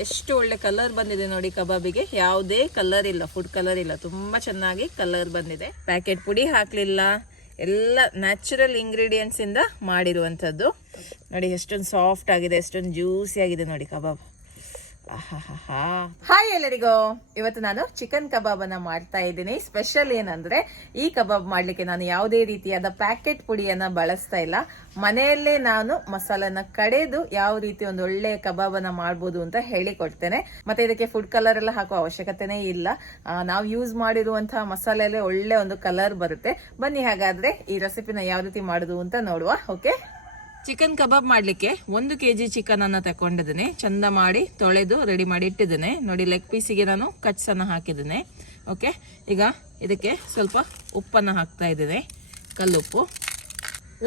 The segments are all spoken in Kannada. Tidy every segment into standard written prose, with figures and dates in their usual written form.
ಎಷ್ಟು ಒಳ್ಳೆ ಕಲರ್ ಬಂದಿದೆ ನೋಡಿ ಕಬಾಬಿಗೆ. ಯಾವುದೇ ಕಲರ್ ಇಲ್ಲ, ಫುಡ್ ಕಲರ್ ಇಲ್ಲ, ತುಂಬಾ ಚೆನ್ನಾಗಿ ಕಲರ್ ಬಂದಿದೆ. ಪ್ಯಾಕೆಟ್ ಪುಡಿ ಹಾಕ್ಲಿಲ್ಲ, ಎಲ್ಲ ನ್ಯಾಚುರಲ್ ಇಂಗ್ರೀಡಿಯೆಂಟ್ಸ್ ಇಂದ ಮಾಡಿರುವಂತದ್ದು. ನೋಡಿ ಎಷ್ಟೊಂದು ಸಾಫ್ಟ್ ಆಗಿದೆ, ಎಷ್ಟೊಂದು ಜ್ಯೂಸಿ ಆಗಿದೆ ನೋಡಿ ಕಬಾಬ್. ಹಾಯ್ ಎಲ್ಲರಿಗೂ, ಇವತ್ತು ನಾನು ಚಿಕನ್ ಕಬಾಬ್ ಅನ್ನ ಮಾಡ್ತಾ ಇದ್ದೀನಿ. ಸ್ಪೆಷಲ್ ಏನಂದ್ರೆ ಈ ಕಬಾಬ್ ಮಾಡ್ಲಿಕ್ಕೆ ನಾನು ಯಾವುದೇ ರೀತಿಯಾದ ಪ್ಯಾಕೆಟ್ ಪುಡಿಯನ್ನ ಬಳಸ್ತಾ ಇಲ್ಲ. ಮನೆಯಲ್ಲೇ ನಾನು ಮಸಾಲನ ಕಡೆದು ಯಾವ ರೀತಿ ಒಂದು ಒಳ್ಳೆ ಕಬಾಬ್ ಅನ್ನ ಮಾಡ್ಬೋದು ಅಂತ ಹೇಳಿಕೊಡ್ತೇನೆ. ಮತ್ತೆ ಇದಕ್ಕೆ ಫುಡ್ ಕಲರ್ ಎಲ್ಲ ಹಾಕುವ ಅವಶ್ಯಕತೆನೇ ಇಲ್ಲ. ನಾವು ಯೂಸ್ ಮಾಡಿರುವಂತಹ ಮಸಾಲೆಯಲ್ಲೇ ಒಳ್ಳೆ ಒಂದು ಕಲರ್ ಬರುತ್ತೆ. ಬನ್ನಿ ಹಾಗಾದ್ರೆ ಈ ರೆಸಿಪಿನ ಯಾವ ರೀತಿ ಮಾಡುದು ಅಂತ ನೋಡುವ. ಓಕೆ, ಚಿಕನ್ ಕಬಾಬ್ ಮಾಡ್ಲಿಕ್ಕೆ 1 kg ಚಿಕನ್ ಅನ್ನ ತಕೊಂಡಿದ್ದೇನೆ. ಚಂದ ಮಾಡಿ ತೊಳೆದು ರೆಡಿ ಮಾಡಿ ಇಟ್ಟಿದ್ದೇನೆ. ನೋಡಿ, ಲೆಗ್ ಪೀಸಿಗೆ ನಾನು ಕಟ್ಸ್ ಅನ್ನ ಹಾಕಿದ್ದೇನೆ. ಓಕೆ, ಈಗ ಇದಕ್ಕೆ ಸ್ವಲ್ಪ ಉಪ್ಪನ್ನ ಹಾಕ್ತಾ ಇದ್ದೇನೆ, ಕಲ್ಲುಪ್ಪು.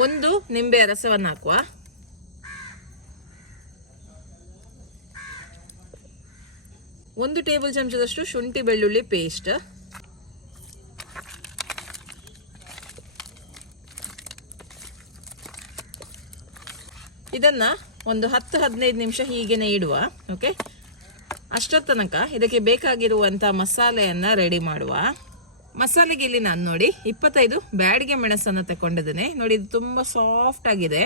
1 ನಿಂಬೆಯ ರಸವನ್ನು ಹಾಕುವ. 1 ಟೇಬಲ್ ಚಮಚದಷ್ಟು ಶುಂಠಿ ಬೆಳ್ಳುಳ್ಳಿ ಪೇಸ್ಟ್. ಇದನ್ನ ಒಂದು 10-15 ನಿಮಿಷ ಹೀಗೇನೆ ಇಡುವ. ಓಕೆ, ಅಷ್ಟರ ತನಕ ಇದಕ್ಕೆ ಬೇಕಾಗಿರುವಂತ ಮಸಾಲೆಯನ್ನ ರೆಡಿ ಮಾಡುವ. ಮಸಾಲೆಗೆ ಇಲ್ಲಿ ನಾನು ನೋಡಿ 25 ಬ್ಯಾಡಿಗೆ ಮೆಣಸನ್ನು ತಗೊಂಡಿದ್ದೇನೆ. ನೋಡಿ, ಇದು ತುಂಬಾ ಸಾಫ್ಟ್ ಆಗಿದೆ.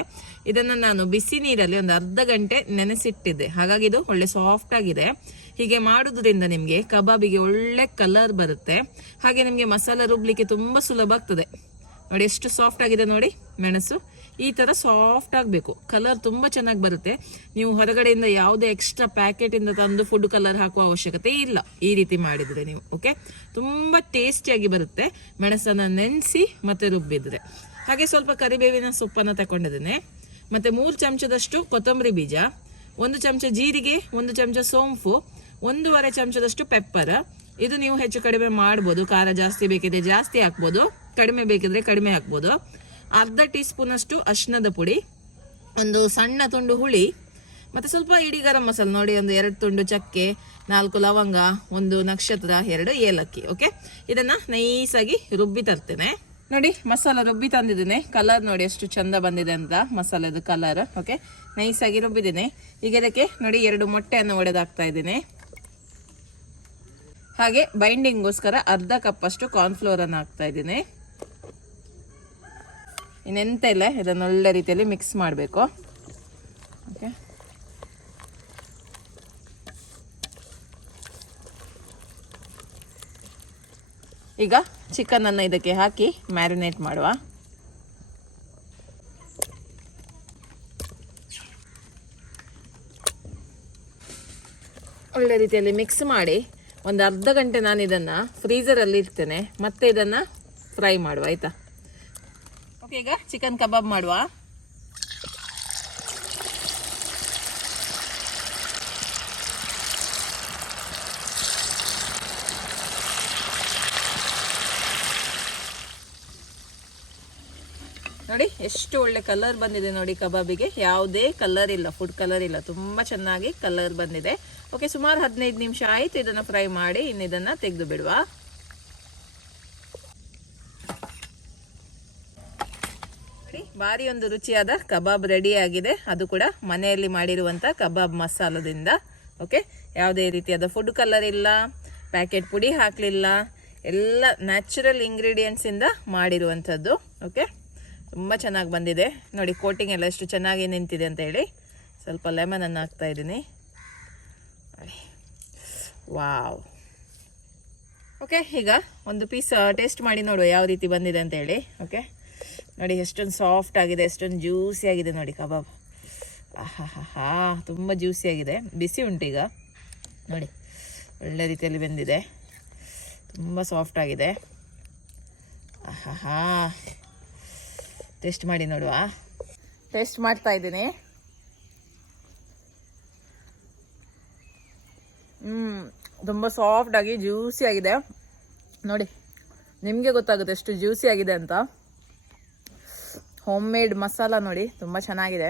ಇದನ್ನ ನಾನು ಬಿಸಿ ನೀರಲ್ಲಿ ಒಂದು ಅರ್ಧ ಗಂಟೆ ನೆನೆಸಿಟ್ಟಿದ್ದೆ, ಹಾಗಾಗಿ ಇದು ಒಳ್ಳೆ ಸಾಫ್ಟ್ ಆಗಿದೆ. ಹೀಗೆ ಮಾಡುವುದರಿಂದ ನಿಮ್ಗೆ ಕಬಾಬಿಗೆ ಒಳ್ಳೆ ಕಲರ್ ಬರುತ್ತೆ. ಹಾಗೆ ನಿಮ್ಗೆ ಮಸಾಲೆ ರುಬ್ಲಿಕ್ಕೆ ತುಂಬಾ ಸುಲಭ ಆಗ್ತದೆ. ನೋಡಿ ಎಷ್ಟು ಸಾಫ್ಟ್ ಆಗಿದೆ ನೋಡಿ ಮೆಣಸು. ಈ ತರ ಸಾಫ್ಟ್ ಆಗಬೇಕು, ಕಲರ್ ತುಂಬಾ ಚೆನ್ನಾಗಿ ಬರುತ್ತೆ. ನೀವು ಹೊರಗಡೆಯಿಂದ ಯಾವುದೇ ಎಕ್ಸ್ಟ್ರಾ ಪ್ಯಾಕೆಟ್ ಇಂದ ತಂದು ಫುಡ್ ಕಲರ್ ಹಾಕುವ ಅವಶ್ಯಕತೆ ಇಲ್ಲ ಈ ರೀತಿ ಮಾಡಿದ್ರೆ ನೀವು. ಓಕೆ, ತುಂಬಾ ಟೇಸ್ಟಿಯಾಗಿ ಬರುತ್ತೆ ಮೆಣಸನ್ನ ನೆನೆಸಿ ಮತ್ತೆ ರುಬ್ಬಿದ್ರೆ. ಹಾಗೆ ಸ್ವಲ್ಪ ಕರಿಬೇವಿನ ಸೊಪ್ಪನ್ನ ತಗೊಂಡಿದ್ದೇನೆ. ಮತ್ತೆ 3 ಚಮಚದಷ್ಟು ಕೊತ್ತಂಬರಿ ಬೀಜ, 1 ಚಮಚ ಜೀರಿಗೆ, 1 ಚಮಚ ಸೋಂಪು, 1.5 ಚಮಚದಷ್ಟು ಪೆಪ್ಪರ್. ಇದು ನೀವು ಹೆಚ್ಚು ಕಡಿಮೆ ಮಾಡ್ಬೋದು. ಖಾರ ಜಾಸ್ತಿ ಬೇಕಿದ್ರೆ ಜಾಸ್ತಿ ಹಾಕ್ಬೋದು, ಕಡಿಮೆ ಬೇಕಿದ್ರೆ ಕಡಿಮೆ ಹಾಕ್ಬೋದು. ಅರ್ಧ ಟೀ ಸ್ಪೂನ್ ಅಷ್ಟು ಅರಿಶಿಣದ ಪುಡಿ, 1 ಸಣ್ಣ ತುಂಡು ಹುಳಿ, ಮತ್ತೆ ಸ್ವಲ್ಪ ಇಡೀ ಗರಂ ಮಸಾಲ. ನೋಡಿ, ಒಂದು 2 ತುಂಡು ಚಕ್ಕೆ, 4 ಲವಂಗ, 1 ನಕ್ಷತ್ರ, 2 ಏಲಕ್ಕಿ. ಓಕೆ, ಇದನ್ನ ನೈಸಾಗಿ ರುಬ್ಬಿ ತರ್ತೇನೆ. ನೋಡಿ, ಮಸಾಲ ರುಬ್ಬಿ ತಂದಿದ್ದೇನೆ. ಕಲರ್ ನೋಡಿ ಎಷ್ಟು ಚಂದ ಬಂದಿದೆ ಅಂತ ಮಸಾಲೆದು ಕಲರ್. ಓಕೆ, ನೈಸಾಗಿ ರುಬ್ಬಿದ್ದೇನೆ. ಈಗ ಇದಕ್ಕೆ ನೋಡಿ 2 ಮೊಟ್ಟೆಯನ್ನು ಒಡೆದಾಕ್ತಾ ಇದ್ದೇನೆ. ಹಾಗೆ ಬೈಂಡಿಂಗ್ಗೋಸ್ಕರ ಅರ್ಧ ಕಪ್ ಅಷ್ಟು ಕಾರ್ನ್ಫ್ಲೋರ್ ಅನ್ನು ಹಾಕ್ತಾ ಇದ್ದೀನಿ. ಇನ್ನೆಂತ ಇಲ್ಲ, ಇದನ್ನು ಒಳ್ಳೆ ರೀತಿಯಲ್ಲಿ ಮಿಕ್ಸ್ ಮಾಡಬೇಕು. ಓಕೆ, ಈಗ ಚಿಕನ್ ಅನ್ನು ಇದಕ್ಕೆ ಹಾಕಿ ಮ್ಯಾರಿನೇಟ್ ಮಾಡುವ. ಒಳ್ಳೆ ರೀತಿಯಲ್ಲಿ ಮಿಕ್ಸ್ ಮಾಡಿ ಒಂದು ಅರ್ಧ ಗಂಟೆ ನಾನು ಇದನ್ನ ಫ್ರೀಸರ್ ಅಲ್ಲಿ ಇಡ್ತೇನೆ. ಮತ್ತೆ ಇದನ್ನ ಫ್ರೈ ಮಾಡುವ, ಆಯ್ತಾ? ಓಕೆ, ಈಗ ಚಿಕನ್ ಕಬಾಬ್ ಮಾಡುವ. ನೋಡಿ ಎಷ್ಟು ಒಳ್ಳೆ ಕಲರ್ ಬಂದಿದೆ ನೋಡಿ ಕಬಾಬಿಗೆ. ಯಾವುದೇ ಕಲರ್ ಇಲ್ಲ, ಫುಡ್ ಕಲರ್ ಇಲ್ಲ, ತುಂಬಾ ಚೆನ್ನಾಗಿ ಕಲರ್ ಬಂದಿದೆ. ಓಕೆ, ಸುಮಾರು 15 ನಿಮಿಷ ಆಯ್ತು ಇದನ್ನ ಫ್ರೈ ಮಾಡಿ. ಇನ್ನು ಇದನ್ನ ತೆಗೆದು ಬಿಡುವ. ನೋಡಿ, ಭಾರಿ ಒಂದು ರುಚಿಯಾದ ಕಬಾಬ್ ರೆಡಿ ಆಗಿದೆ. ಅದು ಕೂಡ ಮನೆಯಲ್ಲಿ ಮಾಡಿರುವಂತ ಕಬಾಬ್ ಮಸಾಲದಿಂದ. ಓಕೆ, ಯಾವುದೇ ರೀತಿಯಾದ ಫುಡ್ ಕಲರ್ ಇಲ್ಲ, ಪ್ಯಾಕೆಟ್ ಪುಡಿ ಹಾಕ್ಲಿಲ್ಲ, ಎಲ್ಲ ನ್ಯಾಚುರಲ್ ಇಂಗ್ರೀಡಿಯೆಂಟ್ಸ್ ಇಂದ ಮಾಡಿರುವಂತದ್ದು. ಓಕೆ, ತುಂಬ ಚೆನ್ನಾಗಿ ಬಂದಿದೆ ನೋಡಿ. ಕೋಟಿಂಗ್ ಎಲ್ಲ ಎಷ್ಟು ಚೆನ್ನಾಗಿ ನಿಂತಿದೆ ಅಂತ ಹೇಳಿ. ಸ್ವಲ್ಪ ಲೆಮನ್ ಅನ್ನು ಹಾಕ್ತಾ ಇದ್ದೀನಿ. ವಾವ್. ಓಕೆ, ಈಗ ಒಂದು ಪೀಸ್ ಟೇಸ್ಟ್ ಮಾಡಿ ನೋಡುವ ಯಾವ ರೀತಿ ಬಂದಿದೆ ಅಂತ ಹೇಳಿ. ಓಕೆ, ನೋಡಿ ಎಷ್ಟೊಂದು ಸಾಫ್ಟ್ ಆಗಿದೆ, ಎಷ್ಟೊಂದು ಜ್ಯೂಸಿ ಆಗಿದೆ ನೋಡಿ ಕಬಾಬ್. ತುಂಬ ಜ್ಯೂಸಿ ಆಗಿದೆ. ಬಿಸಿ ಉಂಟೀಗ ನೋಡಿ, ಒಳ್ಳೆ ರೀತಿಯಲ್ಲಿ ಬೆಂದಿದೆ, ತುಂಬ ಸಾಫ್ಟ್ ಆಗಿದೆ. ಟೇಸ್ಟ್ ಮಾಡಿ ನೋಡುವ. ಟೇಸ್ಟ್ ಮಾಡ್ತಾ ಇದ್ದೀನಿ. ತುಂಬ ಸಾಫ್ಟ್ ಆಗಿ ಜ್ಯೂಸಿ ಆಗಿದೆ ನೋಡಿ. ನಿಮಗೆ ಗೊತ್ತಾಗುತ್ತೆ ಎಷ್ಟು ಜ್ಯೂಸಿ ಆಗಿದೆ ಅಂತ. ಹೋಮ್ ಮೇಡ್ ಮಸಾಲ ನೋಡಿ, ತುಂಬ ಚೆನ್ನಾಗಿದೆ.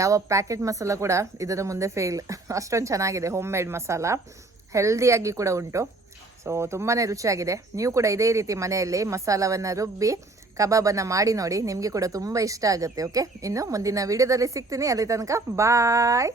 ಯಾವ ಪ್ಯಾಕೆಟ್ ಮಸಾಲ ಕೂಡ ಇದರ ಮುಂದೆ ಫೇಲ್. ಅಷ್ಟೊಂದು ಚೆನ್ನಾಗಿದೆ ಹೋಮ್ ಮೇಡ್ ಮಸಾಲ. ಹೆಲ್ದಿಯಾಗಿ ಕೂಡ ಉಂಟು. ಸೊ ತುಂಬಾನೇ ರುಚಿಯಾಗಿದೆ. ನೀವು ಕೂಡ ಇದೇ ರೀತಿ ಮನೆಯಲ್ಲಿ ಮಸಾಲವನ್ನು ರುಬ್ಬಿ ಕಬಾಬನ್ನು ಮಾಡಿ ನೋಡಿ, ನಿಮಗೆ ಕೂಡ ತುಂಬ ಇಷ್ಟ ಆಗುತ್ತೆ. ಓಕೆ, ಇನ್ನು ಮುಂದಿನ ವಿಡಿಯೋದಲ್ಲಿ ಸಿಗ್ತೀನಿ. ಅಲ್ಲಿ ತನಕ ಬಾಯ್.